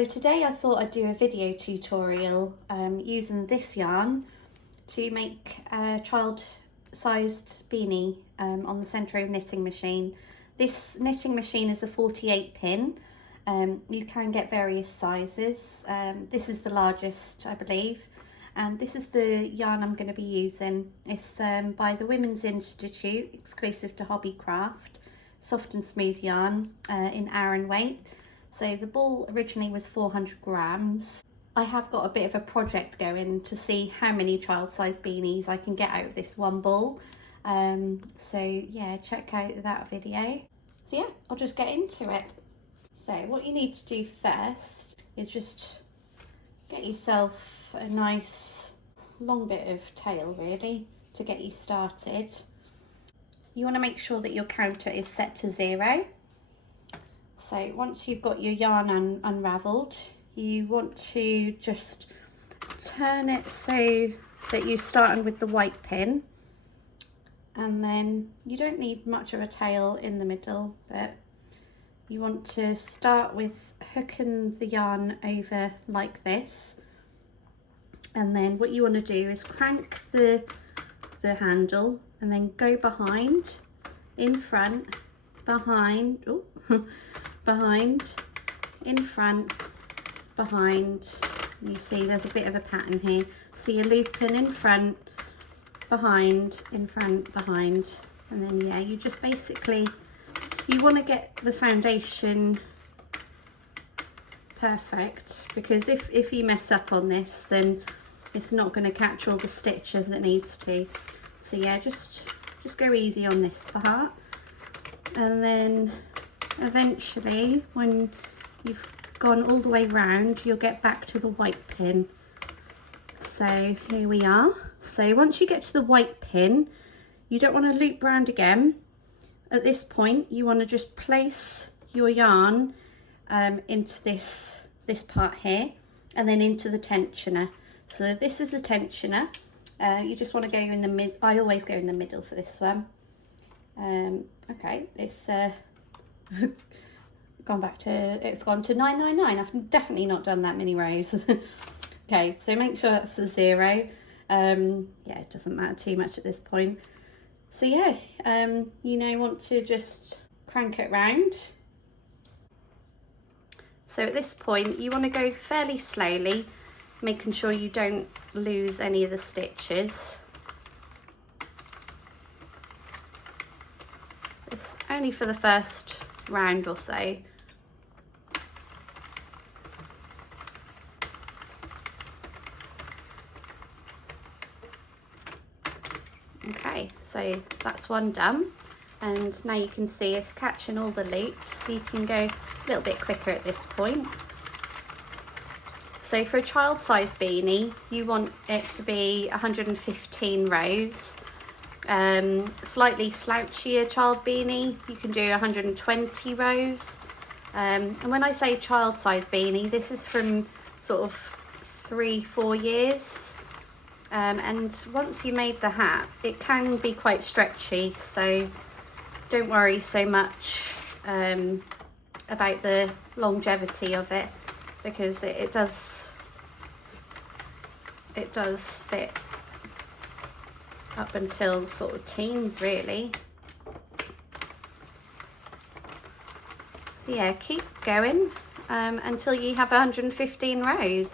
So today I thought I'd do a video tutorial using this yarn to make a child-sized beanie on the Sentro knitting machine. This knitting machine is a 48 pin. You can get various sizes. This is the largest, I believe, and this is the yarn I'm going to be using. It's by the Women's Institute, exclusive to Hobbycraft, soft and smooth yarn in Aran weight. So the ball originally was 400 grams. I have got a bit of a project going to see how many child-sized beanies I can get out of this one ball. So yeah, check out that video. So yeah, I'll just get into it. So what you need to do first is just get yourself a nice long bit of tail, really, to get you started. You want to make sure that your counter is set to 0. So once you've got your yarn unravelled, you want to just turn it so that you're starting with the white pin, and then you don't need much of a tail in the middle, but you want to start with hooking the yarn over like this, and then what you want to do is crank the handle and then go behind, in front, behind, behind, in front, behind. You see there's a bit of a pattern here. So you're looping in front, behind, in front, behind, and then yeah, you just basically, you want to get the foundation perfect, because if you mess up on this, then it's not going to catch all the stitches it needs to. So yeah, just go easy on this part, and then eventually when you've gone all the way round, you'll get back to the white pin. So here we are. So once you get to the white pin, you don't want to loop round again. At this point, you want to just place your yarn into this part here, and then into the tensioner. So this is the tensioner. You just want to go in the mid. I always go in the middle for this one. Okay, it's it's gone to 999. I've definitely not done that many rows. Okay, so make sure that's a 0. Yeah, it doesn't matter too much at this point. So yeah, you now want to just crank it round. So at this point you want to go fairly slowly, making sure you don't lose any of the stitches. It's only for the first round or so. Okay, so that's one done, and now you can see it's catching all the loops, so you can go a little bit quicker at this point. So for a child-sized beanie, you want it to be 115 rows. Slightly slouchier child beanie, you can do 120 rows. And when I say child-sized beanie, this is from sort of 3-4 years. And once you made the hat, it can be quite stretchy, so don't worry so much about the longevity of it, because it does fit up until sort of teens, really. So yeah, keep going until you have 115 rows.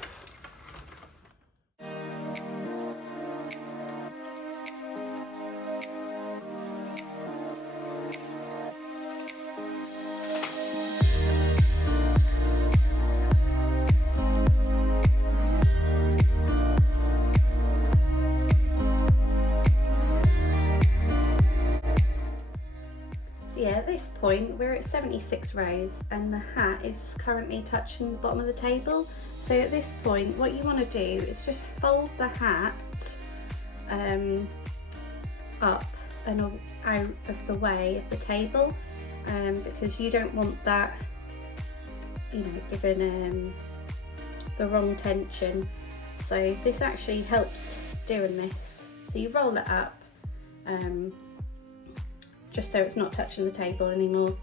Yeah, at this point we're at 76 rows and the hat is currently touching the bottom of the table. So at this point what you want to do is just fold the hat up and out of the way of the table, because you don't want that, you know, giving the wrong tension. So this actually helps doing this. So you roll it up just so it's not touching the table anymore,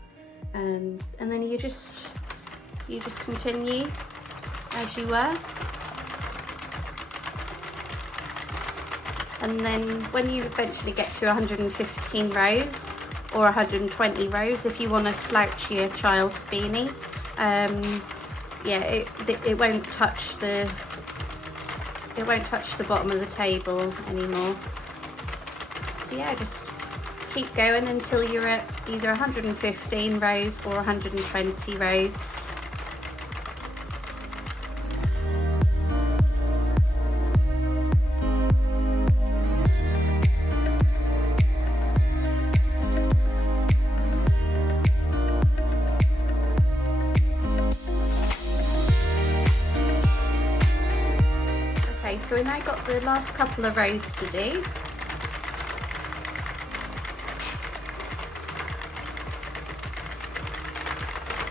and then you just continue as you were. And then when you eventually get to 115 rows or 120 rows, if you want to slouch your child's beanie, yeah, it won't touch the bottom of the table anymore. So yeah, just keep going until you're at either 115 rows or 120 rows. Okay, so we now got the last couple of rows to do.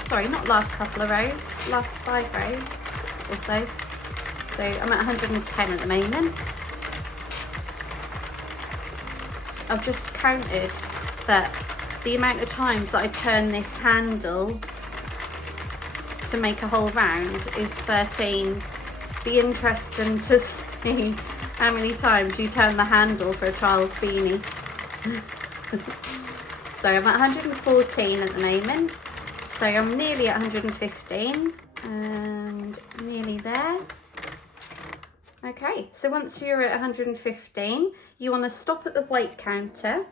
Sorry, not last couple of rows, last 5 rows or so. So I'm at 110 at the moment. I've just counted that the amount of times that I turn this handle to make a whole round is 13. Be interesting to see how many times you turn the handle for a child's beanie. So I'm at 114 at the moment. So I'm nearly at 115 and nearly there. Okay, so once you're at 115, you want to stop at the weight counter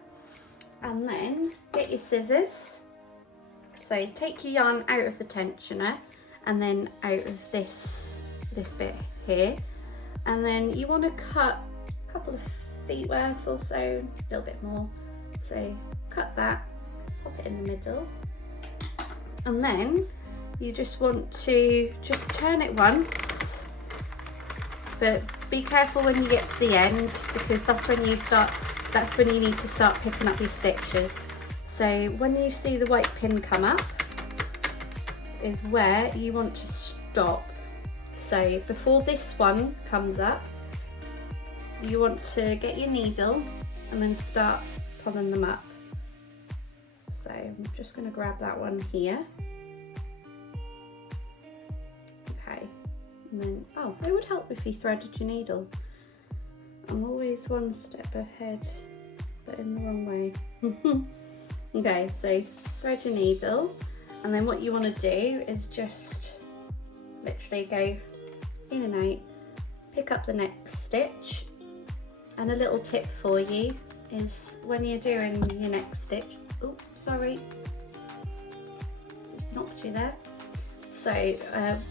and then get your scissors. So take your yarn out of the tensioner and then out of this bit here. And then you want to cut a couple of feet worth or so, a little bit more. So cut that, pop it in the middle. And then you just want to just turn it once, but be careful when you get to the end, because that's when you need to start picking up your stitches. So when you see the white pin come up is where you want to stop. So before this one comes up, you want to get your needle and then start pulling them up. So I'm just going to grab that one here. Okay, and then, oh, it would help if you threaded your needle. I'm always one step ahead, but in the wrong way. Okay, so thread your needle, and then what you want to do is just literally go in and out, pick up the next stitch. And a little tip for you is when you're doing your next stitch, oh, sorry, just knocked you there. So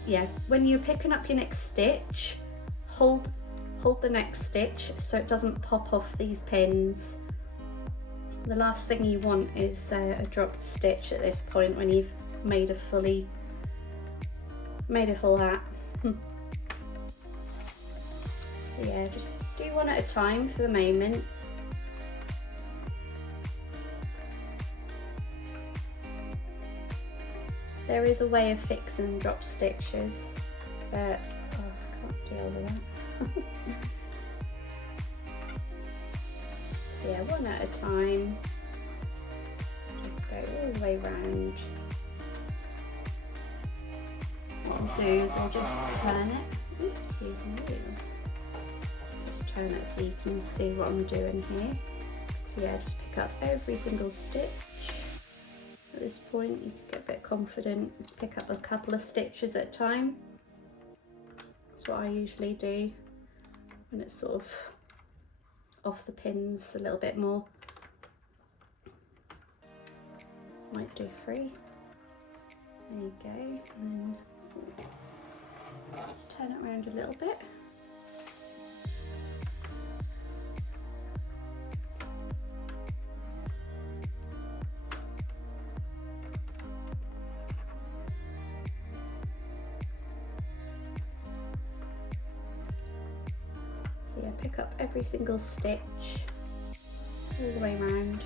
yeah, when you're picking up your next stitch, hold the next stitch so it doesn't pop off these pins. The last thing you want is a dropped stitch at this point when you've made a full hat. So yeah, just do one at a time for the moment. There is a way of fixing drop stitches, but oh, I can't deal with that. So yeah, one at a time. Just go all the way round. What I'll do is I'll just turn it. Oops, excuse me. Just turn it so you can see what I'm doing here. So yeah, just pick up every single stitch. At this point you can get a bit confident, pick up a couple of stitches at a time. That's what I usually do when it's sort of off the pins a little bit more. Might do 3. There you go, and then just turn it around a little bit. So yeah, pick up every single stitch all the way around.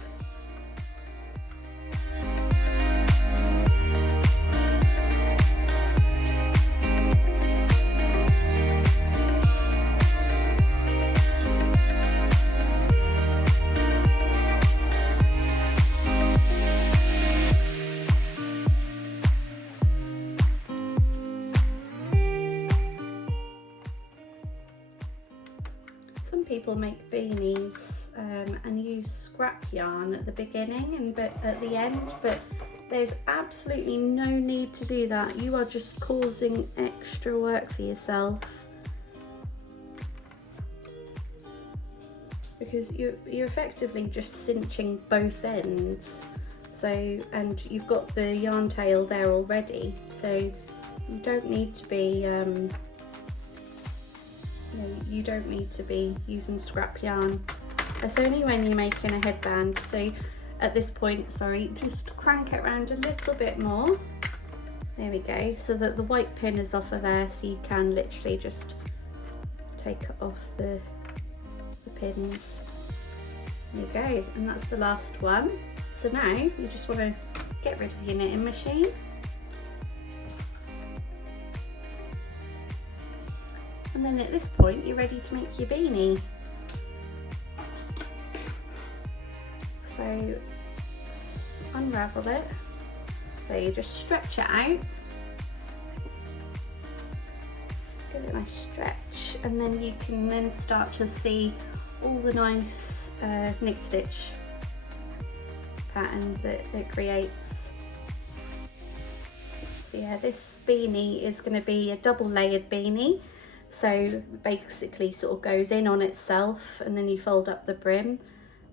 some people make beanies and use scrap yarn at the beginning and at the end, but there's absolutely no need to do that. You are just causing extra work for yourself, because you're effectively just cinching both ends. So, and you've got the yarn tail there already, so you don't need to be you don't need to be using scrap yarn. It's only when you're making a headband. So at this point, sorry, just crank it around a little bit more. There we go, so that the white pin is off of there, so you can literally just take off the pins. There you go, and that's the last one. So now you just want to get rid of your knitting machine. And then at this point, you're ready to make your beanie. So unravel it. So you just stretch it out. Give it a nice stretch, and then you can then start to see all the nice knit stitch pattern that it creates. So yeah, this beanie is going to be a double layered beanie. So basically sort of goes in on itself and then you fold up the brim.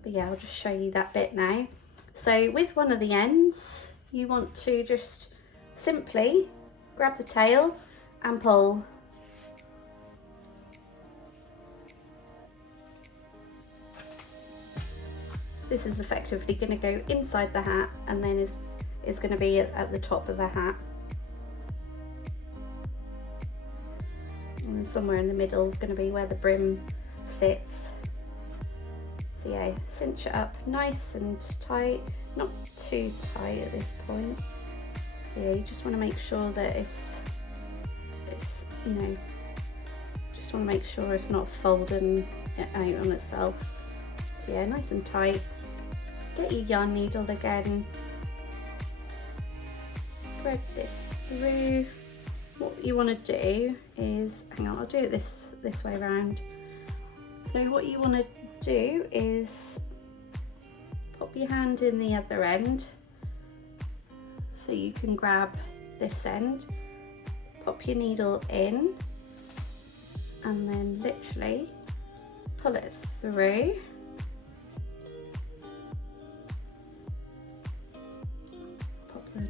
But yeah, I'll just show you that bit now. So with one of the ends, you want to just simply grab the tail and pull. This is effectively going to go inside the hat, and then is going to be at the top of the hat. And then somewhere in the middle is going to be where the brim sits. So yeah, cinch it up nice and tight, not too tight at this point. So yeah, you just want to make sure that it's you know, just want to make sure it's not folding out on itself. So yeah, nice and tight. Get your yarn needle again, thread this through. What you want to do is, hang on, I'll do it this way around. So what you want to do is pop your hand in the other end, so you can grab this end, pop your needle in, and then literally pull it through. Pop the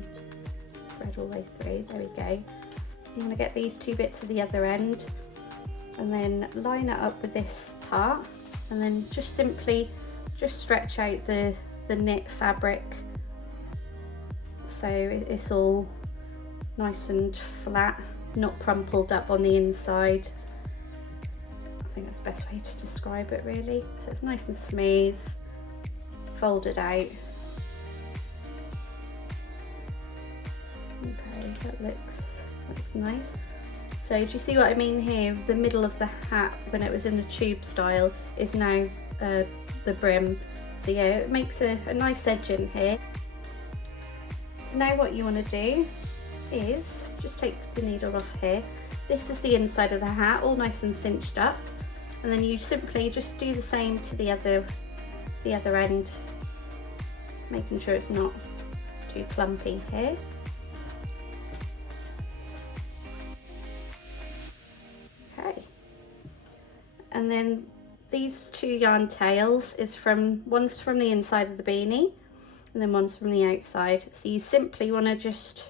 thread all the way through, there we go. You want to get these two bits at the other end and then line it up with this part, and then just simply stretch out the knit fabric so it's all nice and flat, not crumpled up on the inside. I think that's the best way to describe it really. So it's nice and smooth, folded out. Okay, that looks nice. So do you see what I mean here? The middle of the hat, when it was in the tube style, is now the brim. So yeah, it makes a nice edge in here. So now what you want to do is just take the needle off here. This is the inside of the hat, all nice and cinched up, and then you simply just do the same to the other end, making sure it's not too clumpy here. And then these two yarn tails is one's from the inside of the beanie and then one's from the outside. So you simply want to just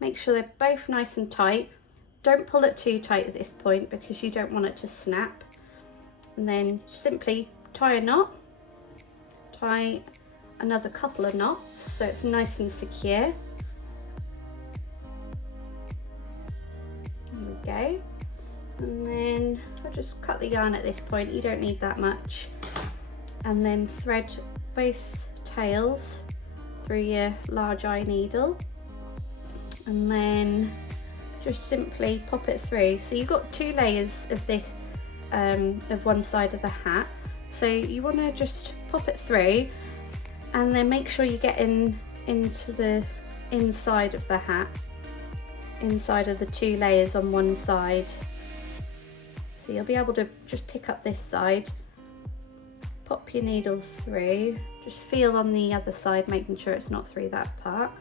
make sure they're both nice and tight. Don't pull it too tight at this point because you don't want it to snap. And then simply tie a knot, tie another couple of knots so it's nice and secure. There we go. And then I'll just cut the yarn at this point, you don't need that much. And then thread both tails through your large eye needle. And then just simply pop it through. So you've got two layers of this, of one side of the hat. So you want to just pop it through and then make sure you get into the inside of the hat, inside of the two layers on one side. So you'll be able to just pick up this side, pop your needle through, just feel on the other side, making sure it's not through that part,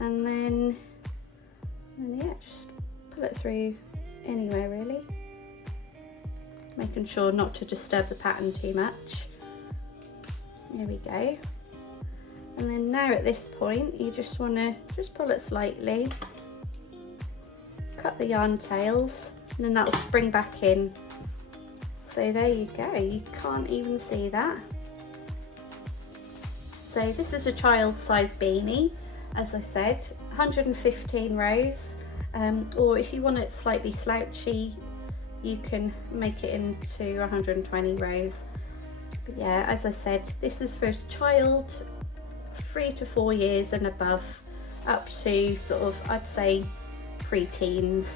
and then yeah, just pull it through anywhere really, making sure not to disturb the pattern too much. There we go. And then now at this point, you just want to just pull it slightly, cut the yarn tails, and then that'll spring back in. So there you go, you can't even see that. So this is a child size beanie, as I said, 115 rows, or if you want it slightly slouchy, you can make it into 120 rows. But yeah, as I said, this is for a child 3 to 4 years and above, up to sort of, I'd say, pre-teens.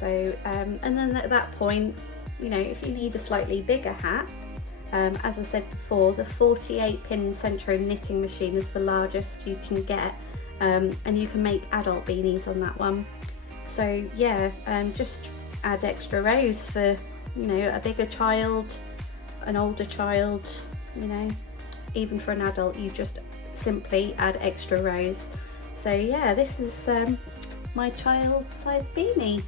So and then at that point, you know, if you need a slightly bigger hat, as I said before, the 48 pin Sentro knitting machine is the largest you can get, and you can make adult beanies on that one. So yeah, just add extra rows for, you know, a bigger child, an older child, you know, even for an adult, you just simply add extra rows. So yeah, this is my child size beanie.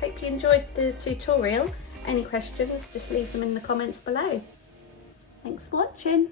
Hope you enjoyed the tutorial. Any questions, just leave them in the comments below. Thanks for watching.